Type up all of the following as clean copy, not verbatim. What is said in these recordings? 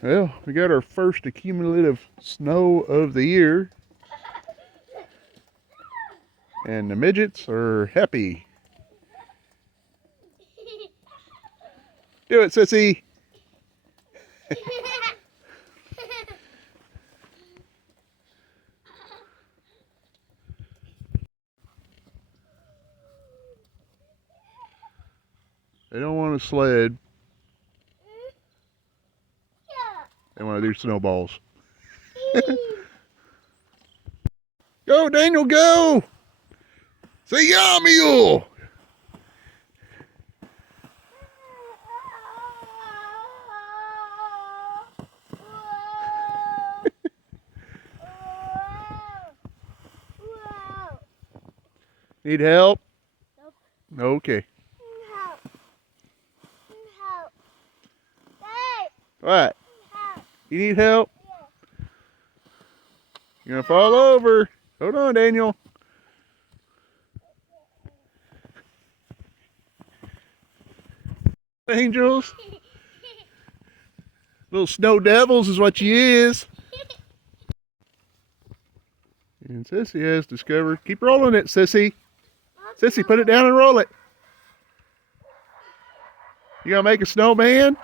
Well, we got our first accumulative snow of the year. And the midgets are happy. Do it, sissy. They don't want to sled. They want to do snowballs. Go, Daniel, go! Say yeah, mule! Need help? Nope. Okay. Help. Help. Hey. What? Help. You need help? Yeah. You're gonna fall over. Hold on, Daniel. Angels. Little snow devils is what you is. And Sissy has discovered. Keep rolling it, Sissy. Sissy, put it down and roll it. You gonna make a snowman?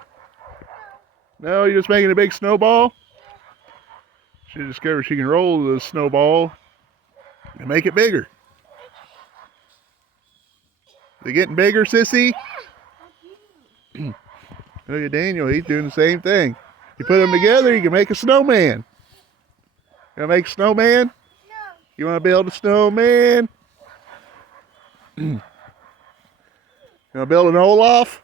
No, you're just making a big snowball? She discovered she can roll the snowball and make it bigger. Is it getting bigger, Sissy? Look at Daniel, he's doing the same thing. You put them together, you can make a snowman. You gonna make a snowman? No. You wanna build a snowman? You wanna build an Olaf?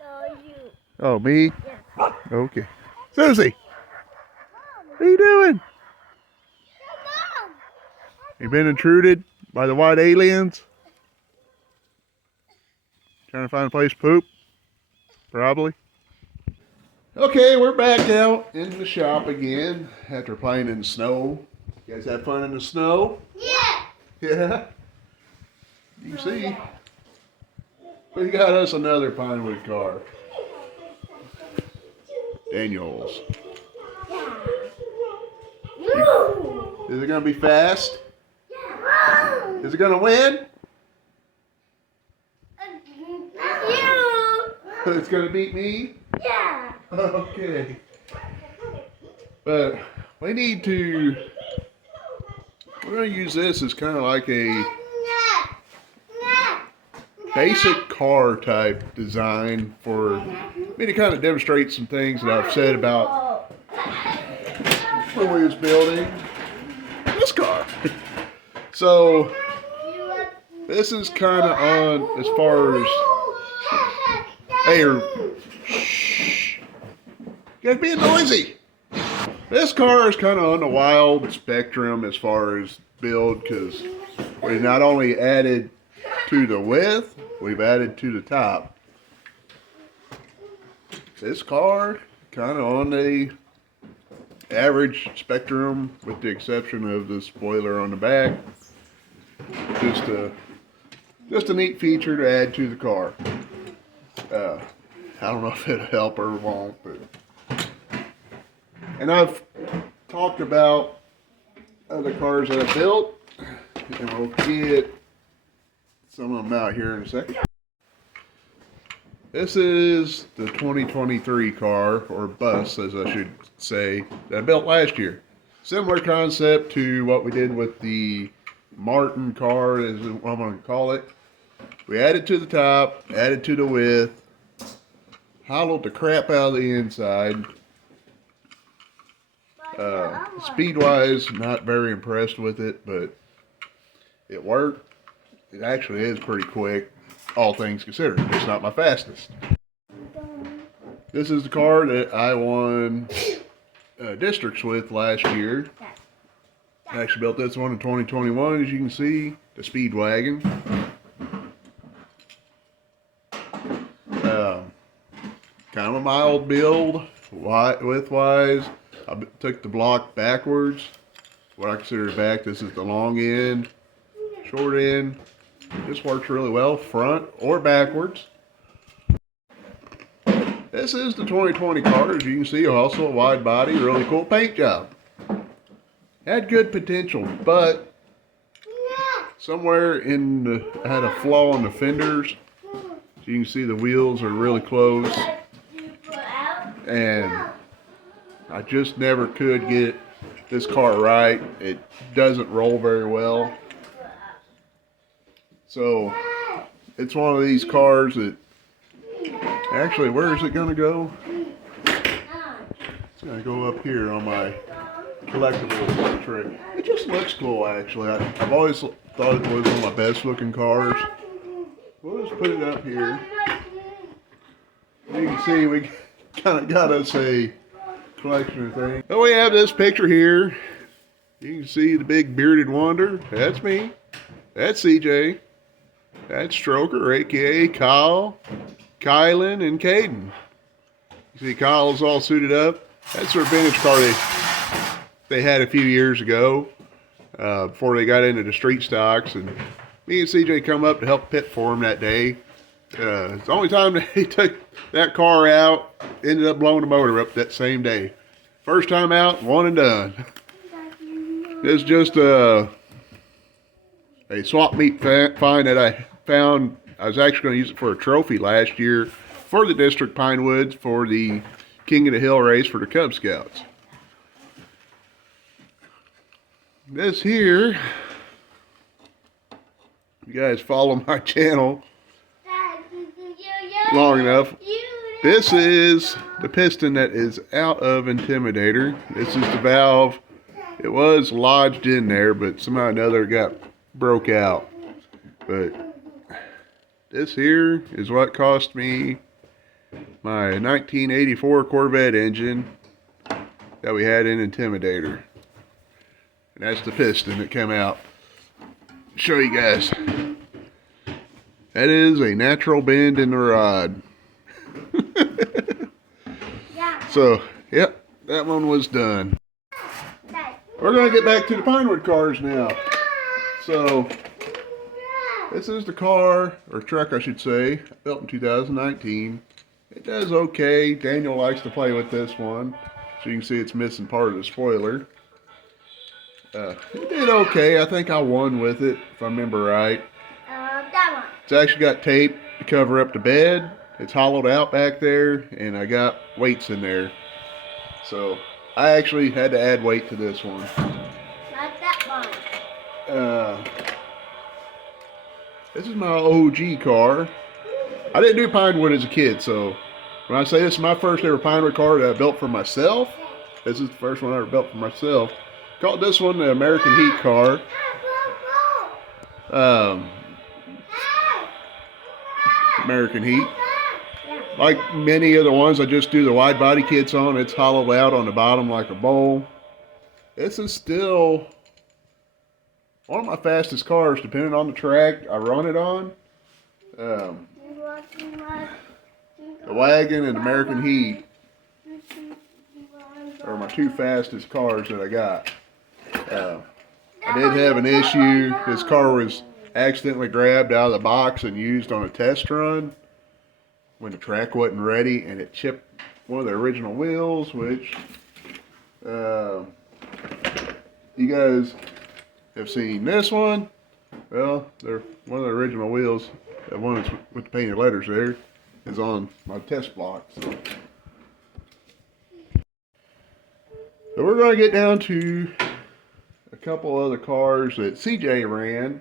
No, you. Oh, me? Yeah. Okay. Susie, what are you doing? Mom. You been intruded by the white aliens? Trying to find a place to poop? Probably. Okay, we're back out in the shop again after playing in the snow. You guys have fun in the snow? Yeah. Yeah. You can see. We got us another Pinewood car. Daniels. Is it gonna be fast? Yeah. Is it gonna win? You. It's gonna beat me? Yeah. Okay. But we need to, we're gonna use this as kind of like a basic car type design for me to kind of demonstrate some things that I've said about when we was building this car. So this is kind of on as far as, hey, shh, you guys being noisy. This car is kind of on the wild spectrum as far as build, because we not only added to the width, we've added to the top. This car kind of on the average spectrum with the exception of the spoiler on the back. Just a neat feature to add to the car. I don't know if it'll help or won't, but. And I've talked about other cars that I built, and we'll get some of them out here in a second. This is the 2023 car, or bus as I should say, that I built last year. Similar concept to what we did with the Martin car, is what I'm going to call it. We added to the top, added to the width, hollowed the crap out of the inside. Speed-wise, not very impressed with it, but it worked. It actually is pretty quick, all things considered. It's not my fastest. This is the car that I won districts with last year. I actually built this one in 2021, as you can see, the Speedwagon. Kind of a mild build, width-wise. I took the block backwards. What I consider back, this is the long end, short end. This works really well, front or backwards. This is the 2020 car. As you can see, also a wide body, really cool paint job. Had good potential, but somewhere in the, had a flaw in the fenders. As you can see, the wheels are really close, and I just never could get this car right. It doesn't roll very well. So it's one of these cars that actually, where is it going to go? It's going to go up here on my collectible trick. It just looks cool, actually. I've always thought it was one of my best looking cars. We'll just put it up here. You can see we kind of got us a collection of things. So we have this picture here. You can see the big bearded wonder. That's me. That's CJ. That's Stroker, aka Kyle, Kylan, and Caden. You see Kyle's all suited up. That's their vintage car they had a few years ago, before they got into the street stocks. And me and CJ come up to help pit for them that day. It's the only time they took that car out, ended up blowing the motor up that same day. First time out, one and done. It's just a swap meet find that I found. I was actually going to use it for a trophy last year for the district Pinewood for the King of the Hill race for the Cub Scouts. This here, you guys follow my channel long enough. This is the piston that is out of Intimidator. This is the valve. It was lodged in there, but somehow or another it got broke out. But this here is what cost me my 1984 Corvette engine that we had in Intimidator. And that's the piston that came out. Show you guys. That is a natural bend in the rod. So, yep, that one was done. We're going to get back to the Pinewood cars now. So, this is the car, or truck I should say, built in 2019. It does okay. Daniel likes to play with this one. So you can see it's missing part of the spoiler. It did okay. I think I won with it, if I remember right. That one. It's actually got tape to cover up the bed. It's hollowed out back there, and I got weights in there. So I actually had to add weight to this one. Not that one. This is my OG car. I didn't do Pinewood as a kid, so when I say this is my first ever Pinewood car that I built for myself, this is the first one I ever built for myself. Called this one the American Heat car. American Heat. Like many of the ones I just do the wide body kits on, it's hollowed out on the bottom like a bowl. This is still one of my fastest cars, depending on the track I run it on. The wagon and American Heat are my two fastest cars that I got. I did have an issue. This car was accidentally grabbed out of the box and used on a test run when the track wasn't ready, and it chipped one of the original wheels, which you guys have seen this one. Well, they're one of the original wheels. The one that's with the painted letters there is on my test block. So we're going to get down to a couple other cars that CJ ran.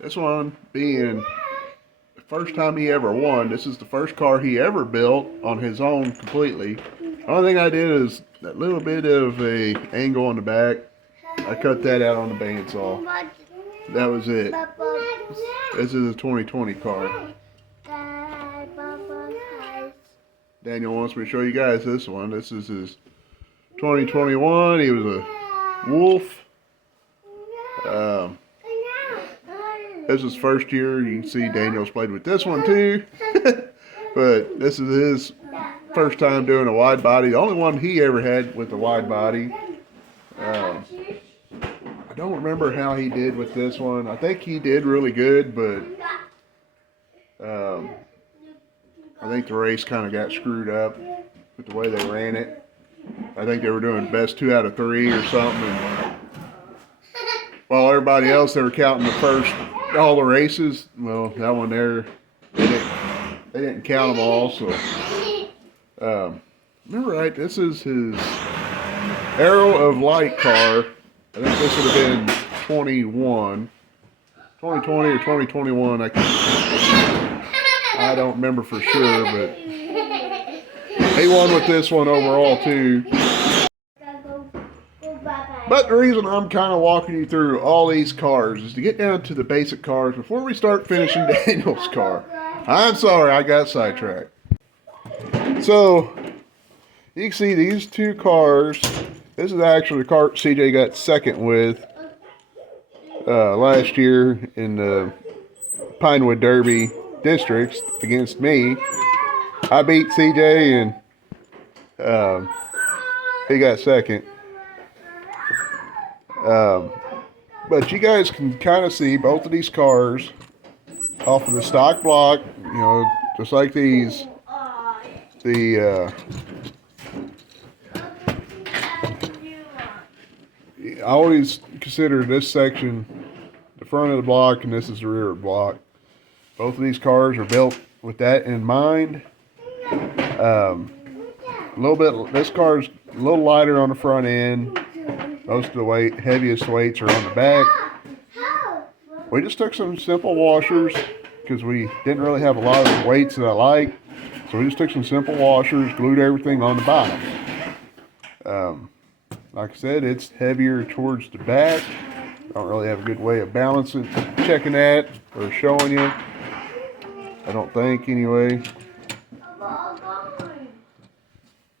This one being the first time he ever won. This is the first car he ever built on his own completely. The only thing I did is that little bit of a angle on the back. I cut that out on the bandsaw. That was it. This is a 2020 car. Daniel wants me to show you guys this one. This is his 2021. He was a Wolf. This is first year. You can see Daniel's played with this one too. But this is his first time doing a wide body. The only one he ever had with a wide body. I don't remember how he did with this one. I think he did really good, but I think the race kind of got screwed up with the way they ran it. I think they were doing best 2 out of 3 or something. And while everybody else, they were counting the first, all the races. Well, that one there, they didn't count them all. So, remember right, this is his Arrow of Light car. I think this would have been 2020 or 2021. I don't remember for sure, but he won with this one overall too. But the reason I'm kind of walking you through all these cars is to get down to the basic cars before we start finishing Daniel's car. I'm sorry, I got sidetracked. So, you can see these 2 cars. This is actually the car CJ got second with last year in the Pinewood Derby districts against me. I beat CJ and he got second. But you guys can kind of see both of these cars off of the stock block, you know, just like these. I always consider this section the front of the block and this is the rear of the block. Both of these cars are built with that in mind. A little bit, this car's a little lighter on the front end. Most of the heaviest weights are on the back. We just took some simple washers because we didn't really have a lot of the weights that I like. So we just took some simple washers, glued everything on the bottom. Like I said, it's heavier towards the back. I don't really have a good way of balancing, checking that, or showing you. I don't think, anyway.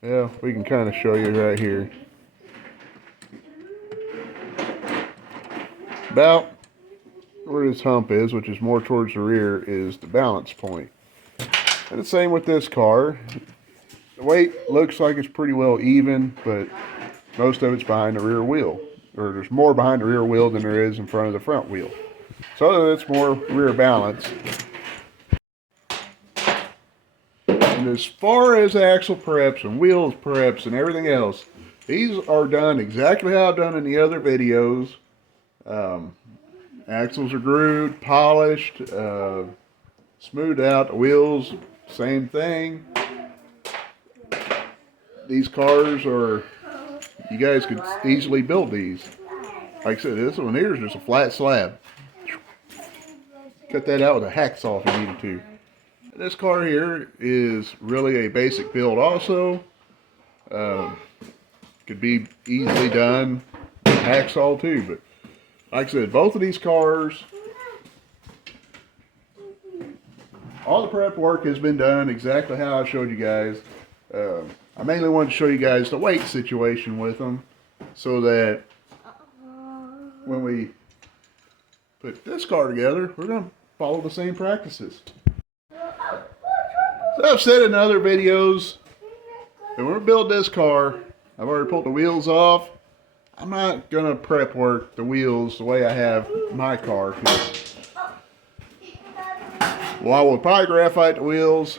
Yeah, we can kind of show you right here. About where this hump is, which is more towards the rear, is the balance point. And the same with this car. The weight looks like it's pretty well even, but most of it's behind the rear wheel. Or there's more behind the rear wheel than there is in front of the front wheel. So it's more rear balance. And as far as axle preps and wheels preps and everything else, these are done exactly how I've done in the other videos. Axles are grooved, polished, smoothed out. The wheels, same thing. These cars are, you guys could easily build these. Like I said, this one here is just a flat slab. Cut that out with a hacksaw if you needed to. And this car here is really a basic build also. Could be easily done with a hacksaw too, but like I said, both of these cars, all the prep work has been done exactly how I showed you guys. I mainly wanted to show you guys the weight situation with them so that when we put this car together, we're going to follow the same practices. So I've said in other videos that when we build this car, I've already pulled the wheels off. I'm not going to prep work the wheels the way I have my car. While we'll probably graphite the wheels,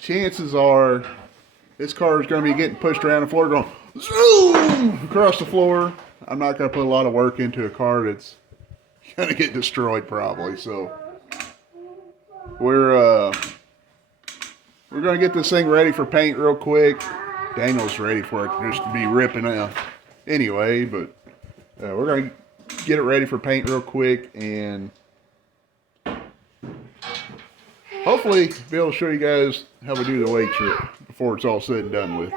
chances are this car is going to be getting pushed around the floor, going zoom across the floor. I'm not going to put a lot of work into a car that's going to get destroyed probably. So we're going to get this thing ready for paint real quick. Daniel's ready for it just to be ripping out anyway, but we're going to get it ready for paint real quick and hopefully be able to show you guys how we do the weight trick before it's all said and done with.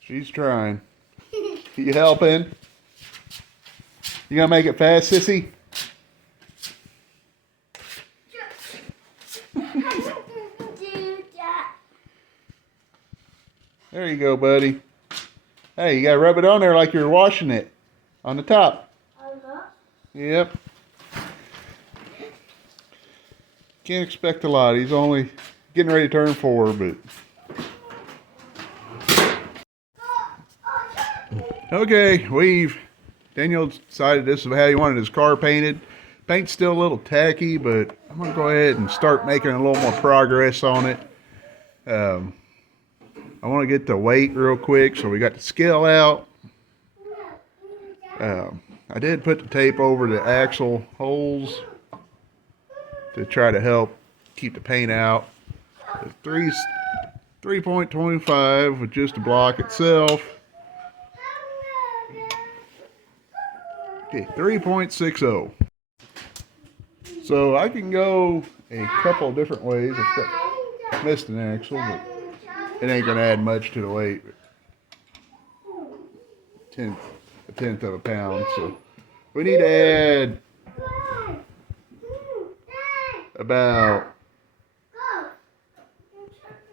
She's trying. You helping? You gonna make it fast, sissy? There you go, buddy. Hey, you gotta rub it on there like you're washing it. On the top. Yep. Can't expect a lot. He's only getting ready to turn 4, but... Okay, Daniel decided this is how he wanted his car painted. paint's still a little tacky, but I'm going to go ahead and start making a little more progress on it. I want to get the weight real quick, so we got the scale out. I did put the tape over the axle holes to try to help keep the paint out. 3.25 with just the block itself. Okay, 3.60. So I can go a couple of different ways. I've missed an axle, but it ain't gonna add much to the weight. A tenth of a pound. So we need to add about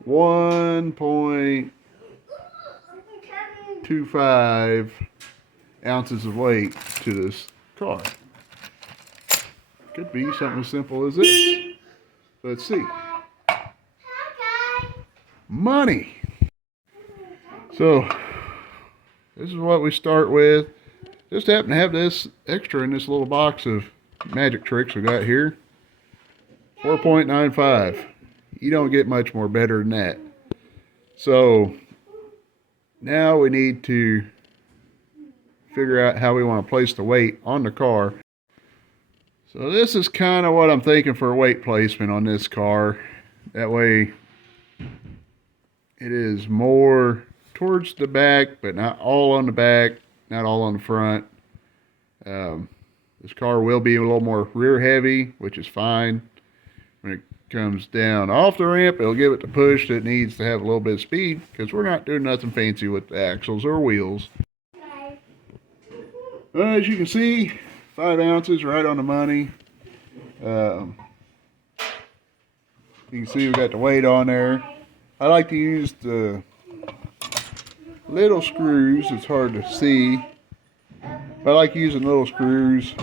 1.25 ounces of weight to this car. Could be something as simple as this. Let's see. Money. So this is what we start with. Just happen to have this extra in this little box of magic tricks we got here. 4.95. You don't get much more better than that. So now we need to figure out how we want to place the weight on the car. So this is kind of what I'm thinking for weight placement on this car. That way it is more towards the back, but not all on the back, not all on the front. This car will be a little more rear heavy, which is fine. When it comes down off the ramp, it'll give it the push that it needs to have a little bit of speed, because we're not doing nothing fancy with the axles or wheels. As you can see, 5 ounces right on the money. You can see we got the weight on there. I like to use the little screws. It's hard to see, but I like using little screws,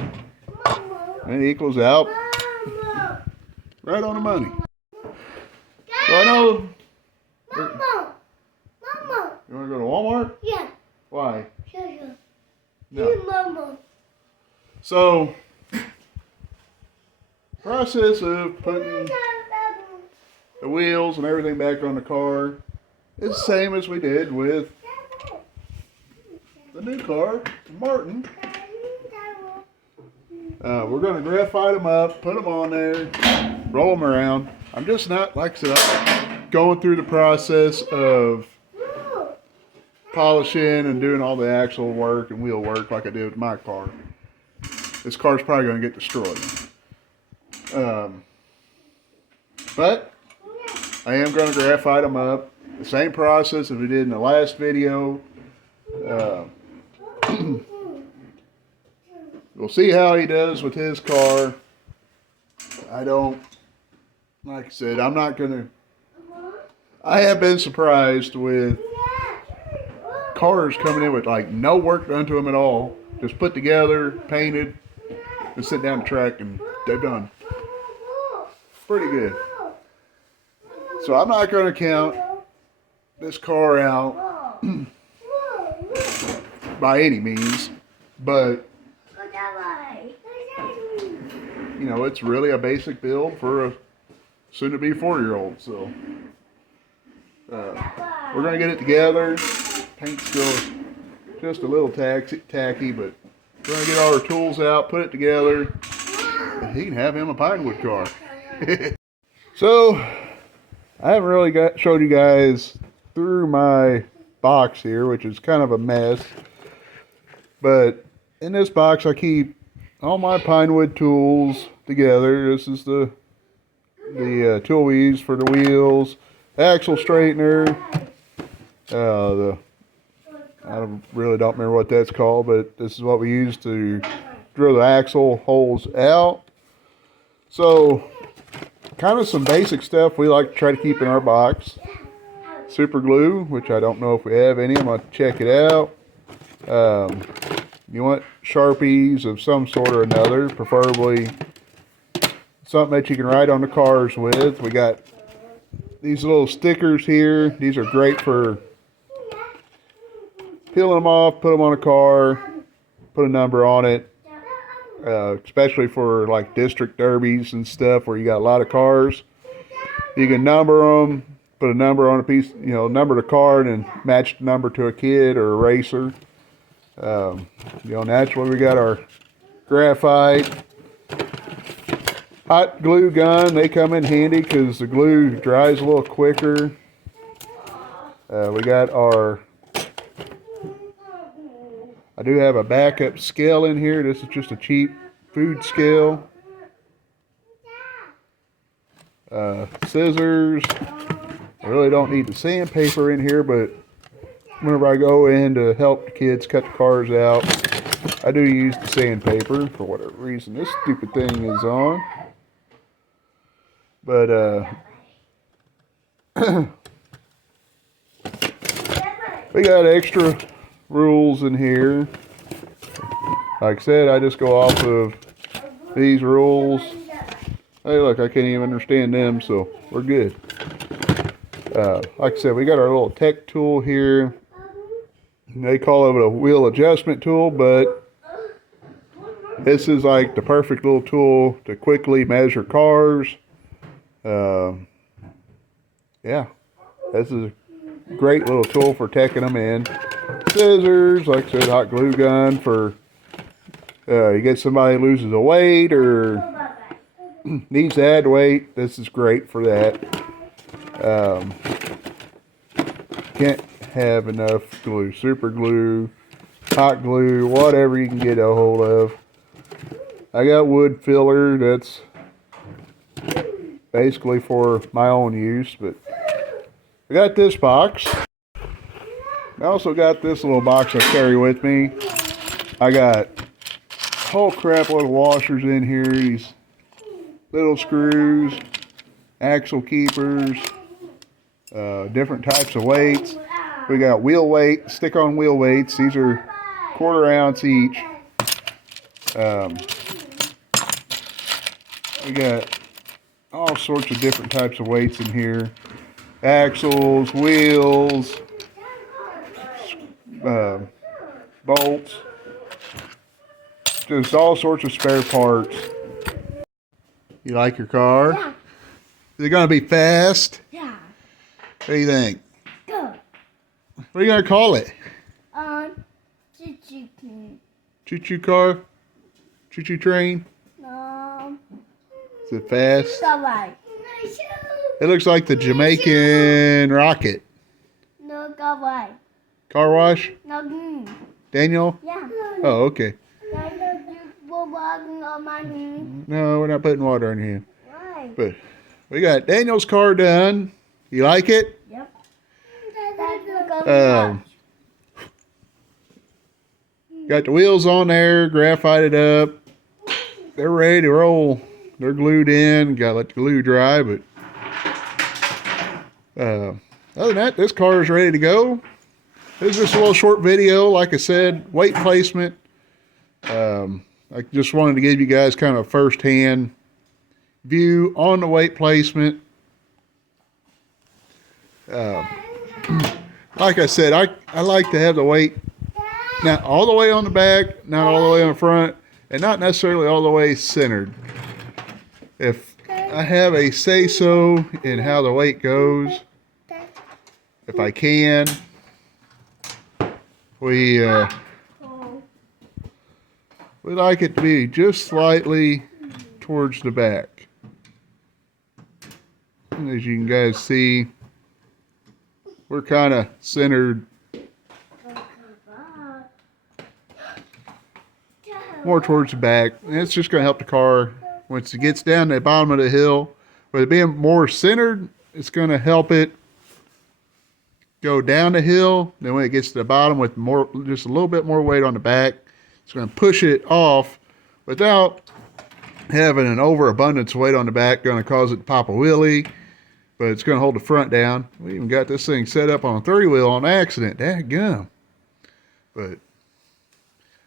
and it equals out right on the money. So I know. Mama. You want to go to Walmart? Yeah. Why? Sure. No. Mama. So, process of putting the wheels and everything back on the car is the same as we did with the new car, Martin. We're going to graphite them up, put them on there, roll them around. I'm just not, like I said, I'm going through the process of polishing and doing all the axle work and wheel work like I did with my car. This car's probably going to get destroyed. But I am going to graphite them up. The same process as we did in the last video. We'll see how he does with his car. Like I said, I'm not going to. I have been surprised with cars coming in with like no work done to them at all. Just put together, painted, and sit down the track, and they're done. Pretty good. So I'm not going to count this car out by any means, but you know, it's really a basic build for a soon-to-be 4-year-old. So we're going to get it together. Paint's still just a little tacky, but we're going to get all our tools out, put it together, and he can have him a Pinewood car. So I haven't really showed you guys through my box here, which is kind of a mess. But in this box, I keep all my Pinewood tools together. This is the tool we use for the wheels, axle straightener. I really don't remember what that's called, but this is what we use to drill the axle holes out. So, kind of some basic stuff we like to try to keep in our box. Super glue, which I don't know if we have any. I'm going to check it out. You want Sharpies of some sort or another, preferably something that you can write on the cars with. We got these little stickers here. These are great for peeling them off, put them on a car, put a number on it. especially for like district derbies and stuff where you got a lot of cars. You can number them, put a number on a piece, number the card and match the number to a kid or a racer. Naturally we got our graphite, hot glue gun. They come in handy because the glue dries a little quicker. We got our, I do have a backup scale in here. This is just a cheap food scale. Scissors. I really don't need the sandpaper in here, but whenever I go in to help the kids cut the cars out, I do use the sandpaper for whatever reason this stupid thing is on. But we got extra rules in here. Like I said, I just go off of these rules. Hey, look, I can't even understand them, so we're good. Like I said, we got our little tech tool here. They call it a wheel adjustment tool, but this is like the perfect little tool to quickly measure cars. Yeah, this is a great little tool for teching them in. Scissors, like I said, hot glue gun for you get somebody who loses a weight or needs to add weight. This is great for that. Can't have enough glue. Super glue, hot glue, whatever you can get a hold of. I got wood filler. That's basically for my own use, but I got this box. I also got this little box I carry with me. I got a whole crap load of washers in here. These little screws, axle keepers, different types of weights. We got wheel weight, stick-on wheel weights. These are 1/4 ounce each. We got all sorts of different types of weights in here. Axles, wheels, bolts, just all sorts of spare parts. You like your car? Yeah. Is it going to be fast? Yeah. What do you think? Go. What are you going to call it? Choo-choo. Choo-choo car? Choo-choo train? No. Is it fast? Go. It looks like the Jamaican rocket. No, go away. Car wash? No. Daniel? Yeah. Oh, okay. No. No, we're not putting water in here. Why? But we got Daniel's car done. You like it? Yep. Got the wheels on there, graphited up. They're ready to roll. They're glued in. Got to let the glue dry, but other than that, this car is ready to go. This is just a little short video. Like I said, weight placement. I just wanted to give you guys kind of a first-hand view on the weight placement. Like I said, I like to have the weight not all the way on the back, not all the way on the front, and not necessarily all the way centered. If I have a say-so in how the weight goes, if I can, we like it to be just slightly towards the back. And as you can guys see, we're kind of centered more towards the back. And it's just going to help the car once it gets down to the bottom of the hill. With it being more centered, it's going to help it go down the hill. Then when it gets to the bottom with more, just a little bit more weight on the back, it's going to push it off without having an overabundance of weight on the back, going to cause it to pop a wheelie, but it's going to hold the front down. We even got this thing set up on a 3-wheel on accident. Dadgum. But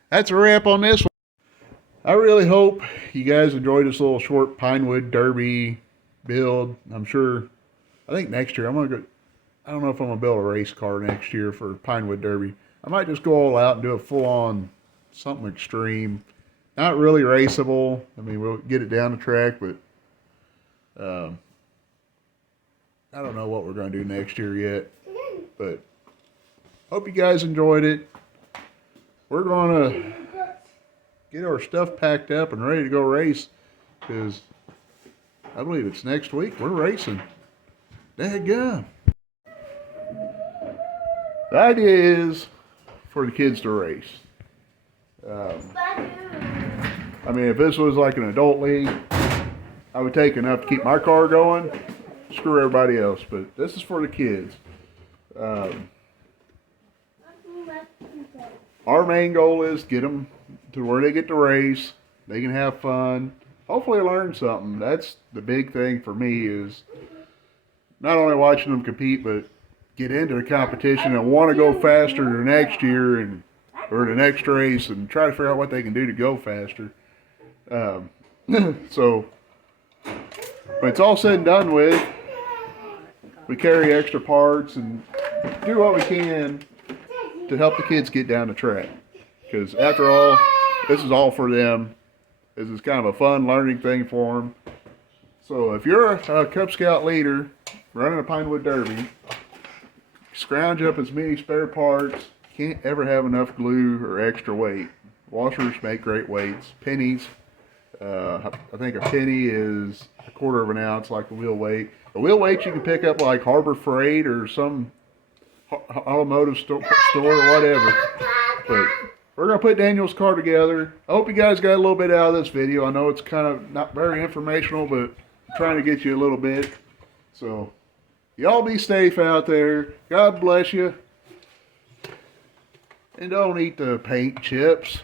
that's a wrap on this one. I really hope you guys enjoyed this little short Pinewood Derby build. I think next year I'm going to go, I don't know if I'm going to build a race car next year for Pinewood Derby. I might just go all out and do a full-on something extreme. not really raceable. I mean, we'll get it down the track, but I don't know what we're going to do next year yet. But hope you guys enjoyed it. We're going to get our stuff packed up and ready to go race, because I believe it's next week. We're racing. Dadgum. The idea is for the kids to race. I mean, if this was like an adult league, I would take enough to keep my car going. Screw everybody else, but this is for the kids. Our main goal is get them to where they get to race. They can have fun. Hopefully learn something. That's the big thing for me, is not only watching them compete, but get into the competition and want to go faster the next year or the next race, and try to figure out what they can do to go faster. So when it's all said and done with, we carry extra parts and do what we can to help the kids get down the track. Because after all, this is all for them. This is kind of a fun learning thing for them. So if you're a Cub Scout leader running a Pinewood Derby, scrounge up as many spare parts. Can't ever have enough glue or extra weight. Washers make great weights. Pennies. I think a penny is 1/4 of an ounce, like the wheel weight. The wheel weight you can pick up like Harbor Freight or some automotive store or whatever. But we're going to put Daniel's car together. I hope you guys got a little bit out of this video. I know it's kind of not very informational, but I'm trying to get you a little bit. So y'all be safe out there. God bless you. And don't eat the paint chips.